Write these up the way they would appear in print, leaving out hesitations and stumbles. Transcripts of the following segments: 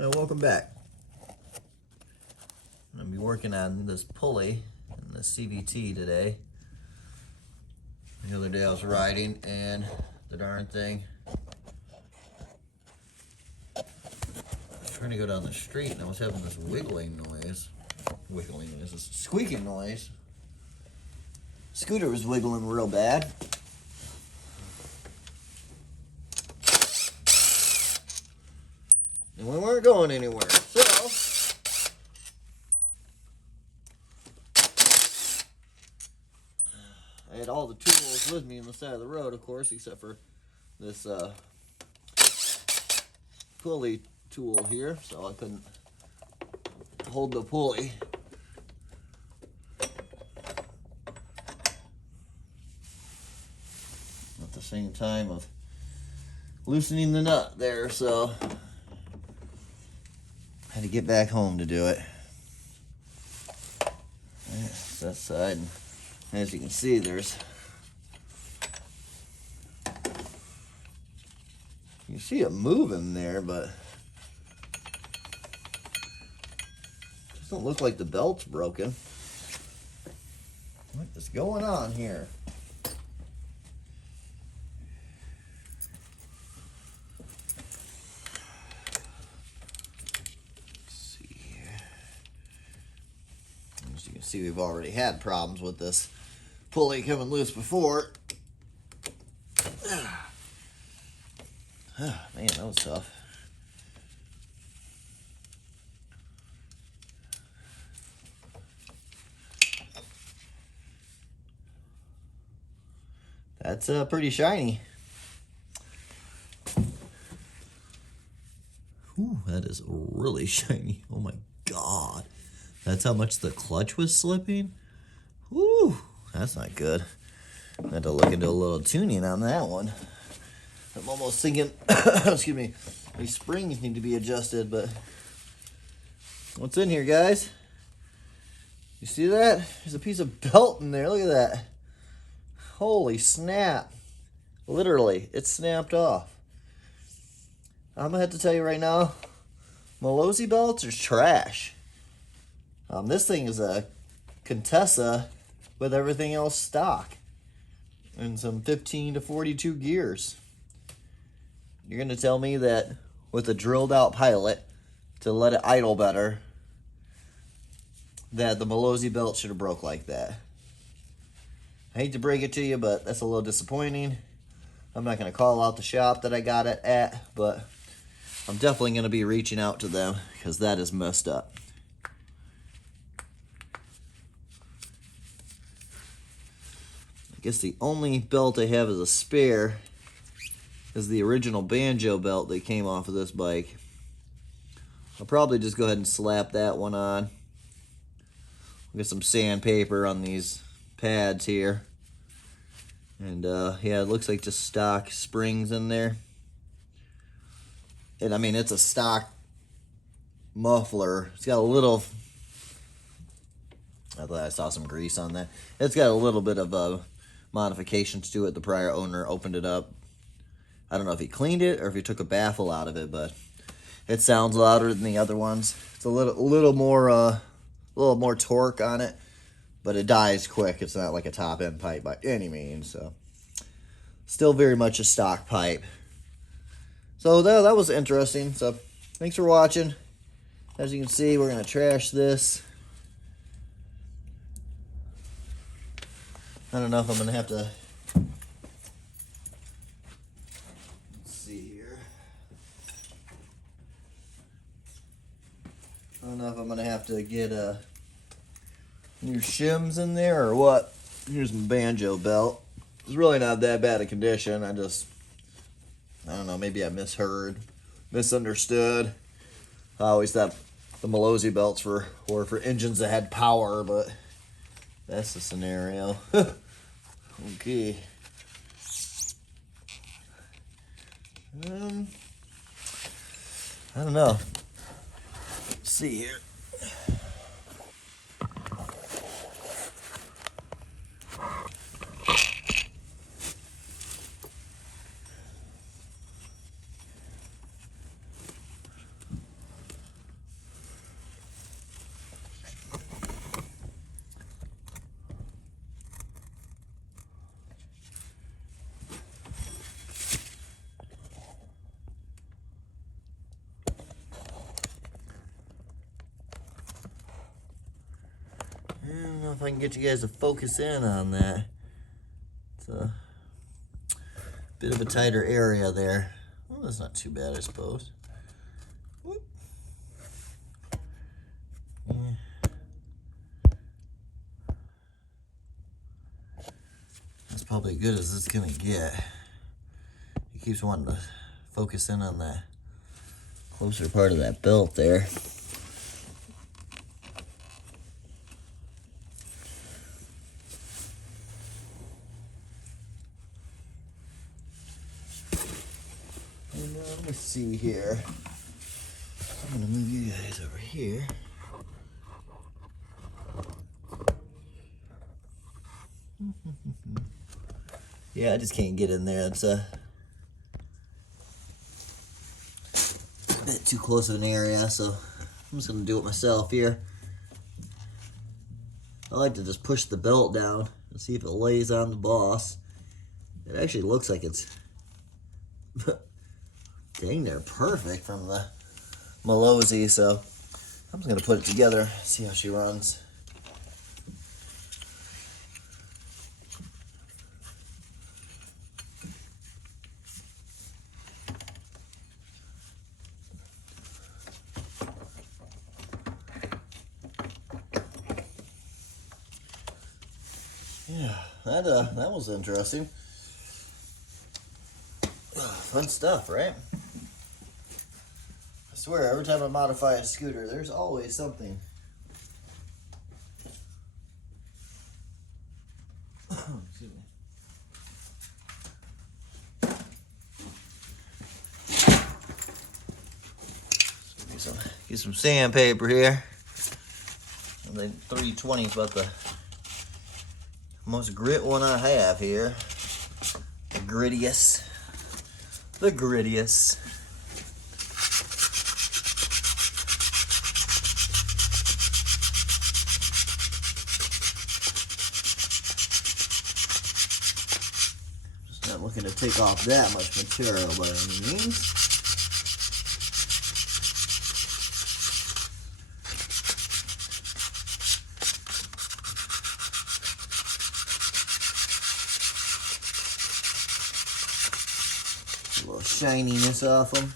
Welcome back. I'm going to be working on this pulley and the CVT today. The other day I was riding and the darn thing, I was trying to go down the street and I was having this this squeaking noise. Scooter was wiggling real bad. And we weren't going anywhere. So I had all the tools with me on the side of the road, of course, except for this pulley tool here, so I couldn't hold the pulley. At the same time of loosening the nut there, so I had to get back home to do it. That's that side, and as you can see, there's, you see it moving there, but it doesn't look like the belt's broken. What is going on here? As you can see, we've already had problems with this pulley coming loose before. Oh, man, that was tough. That's pretty shiny. Ooh, that is really shiny. Oh my God. That's how much the clutch was slipping? Whew, that's not good. I had to look into a little tuning on that one. I'm almost thinking, excuse me, these springs need to be adjusted, but what's in here, guys? You see that? There's a piece of belt in there. Look at that. Holy snap. Literally, it snapped off. I'm going to have to tell you right now, Malozzi belts are trash. This thing is a Contessa with everything else stock and some 15 to 42 gears. You're going to tell me that with a drilled out pilot to let it idle better, that the Malozzi belt should have broke like that. I hate to break it to you, but that's a little disappointing. I'm not going to call out the shop that I got it at, but I'm definitely going to be reaching out to them because that is messed up. I guess the only belt I have as a spare is the original banjo belt that came off of this bike. I'll probably just go ahead and slap that one on. Get some sandpaper on these pads here. And yeah, it looks like just stock springs in there. And I mean, it's a stock muffler. It's got a little, I thought I saw some grease on that. It's got a little bit of modifications to it. The prior owner opened it up. I don't know if he cleaned it or if he took a baffle out of it, but it sounds louder than the other ones. It's a little more torque on it, but it dies quick. It's not like a top end pipe by any means. So still very much a stock pipe. So that was interesting. So thanks for watching. As you can see, we're gonna trash this. I don't know if I'm gonna have to, let's see here. I don't know if I'm gonna have to get new shims in there or what. Here's my banjo belt. It's really not that bad a condition. I don't know, maybe I misunderstood. I always thought the Malozzi belts were for engines that had power, but that's the scenario. Okay. I don't know. Let's see here. know if I can get you guys to focus in on that. It's a bit of a tighter area there. Well, that's not too bad, I suppose. Whoop. Yeah. That's probably as good as it's gonna get. He keeps wanting to focus in on that closer part of that belt there. And let me see here. I'm gonna move you guys over here. Yeah, I just can't get in there. It's a bit too close of an area, so I'm just gonna do it myself here. I like to just push the belt down and see if it lays on the boss. It actually looks like it's dang near perfect from the Malozzi, so I'm just gonna put it together, see how she runs. Yeah, that was interesting. Fun stuff, right? I swear, every time I modify a scooter, there's always something. Excuse me. Get some sandpaper here. I think 320 is about the most grit one I have here. The grittiest. The grittiest. Just not looking to take off that much material by any means. A little shininess off them.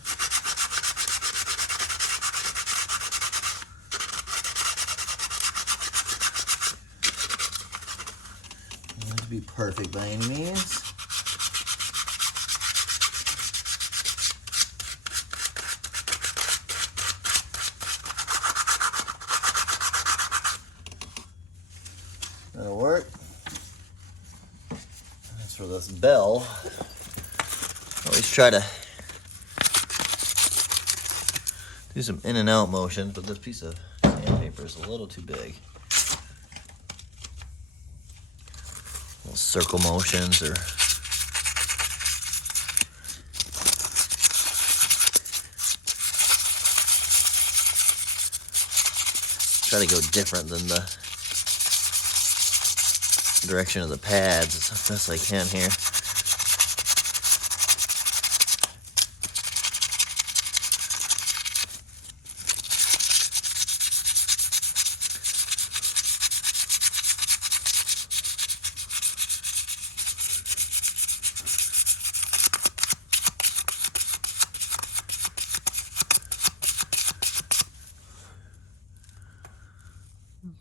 Not to be perfect by any means. That'll work. As for this bell, always try to do some in and out motions, but this piece of sandpaper is a little too big. Little circle motions or try to go different than the direction of the pads as best I can here.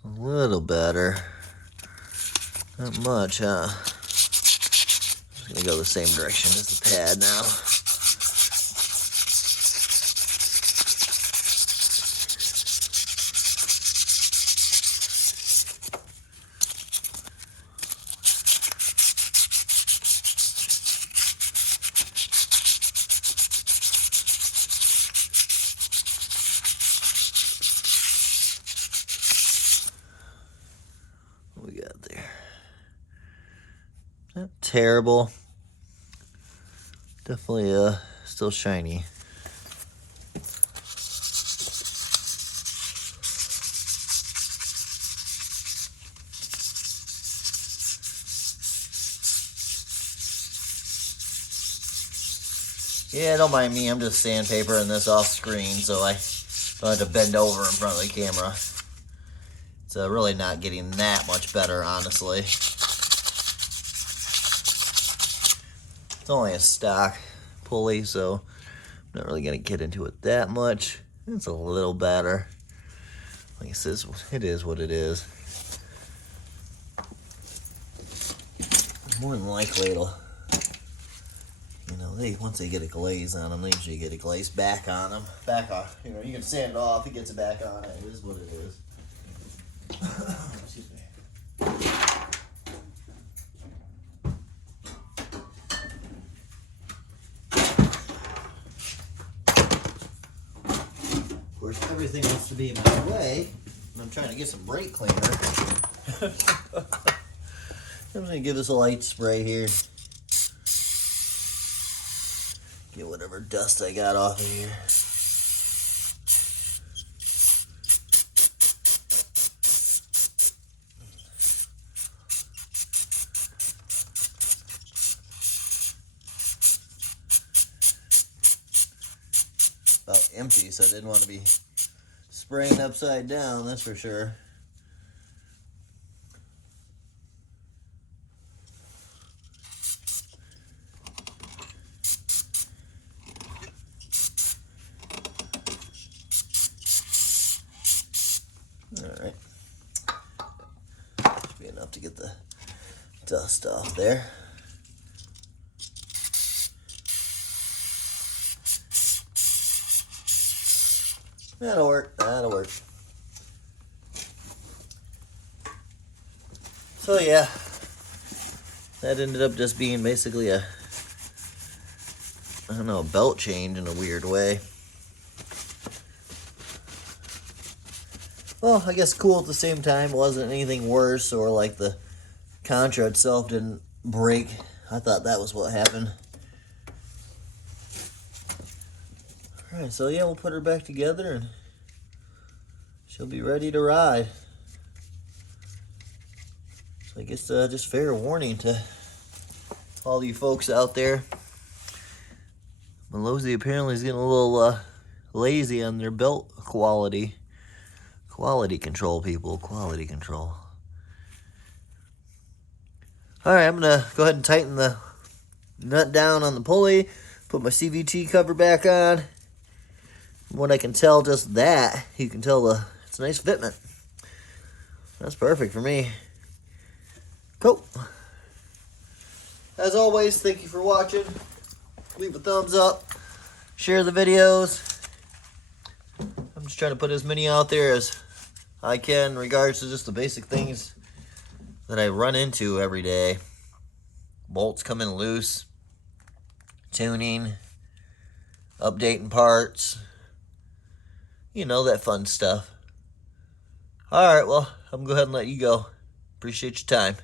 A little better. Not much, huh? Just gonna go the same direction as the pad now. What we got there? Not terrible. Definitely still shiny. Yeah, don't mind me. I'm just sandpapering this off screen so I don't have to bend over in front of the camera. It's really not getting that much better, honestly. It's only a stock pulley, so I'm not really going to get into it that much. It's a little better. Like I said, it is what it is. More than likely it'll, you know, once they get a glaze on them, they usually get a glaze back on them. Back off. You know, you can sand it off, it gets it back on it. It is what it is. Excuse me. Of course, everything wants to be in my way, and I'm trying to get some brake cleaner. I'm just going to give this a light spray here. Get whatever dust I got off of here. About empty, so I didn't want to be spraying upside down, that's for sure. Alright, should be enough to get the dust off there. That'll work, that'll work. So yeah, that ended up just being basically a, I don't know, a belt change in a weird way. Well, I guess cool at the same time. It wasn't anything worse, or like the contra itself didn't break. I thought that was what happened. Alright, so yeah, we'll put her back together and she'll be ready to ride. So I guess just fair warning to all you folks out there. Malozzi apparently is getting a little lazy on their belt quality. Quality control, people. Quality control. Alright, I'm going to go ahead and tighten the nut down on the pulley. Put my CVT cover back on. From what I can tell, just that, you can tell it's a nice fitment. That's perfect for me. Cool. As always, thank you for watching. Leave a thumbs up. Share the videos. I'm just trying to put as many out there as I can in regards to just the basic things that I run into every day. Bolts coming loose, tuning, updating parts, you know, that fun stuff. Alright, well, I'm going to go ahead and let you go. Appreciate your time.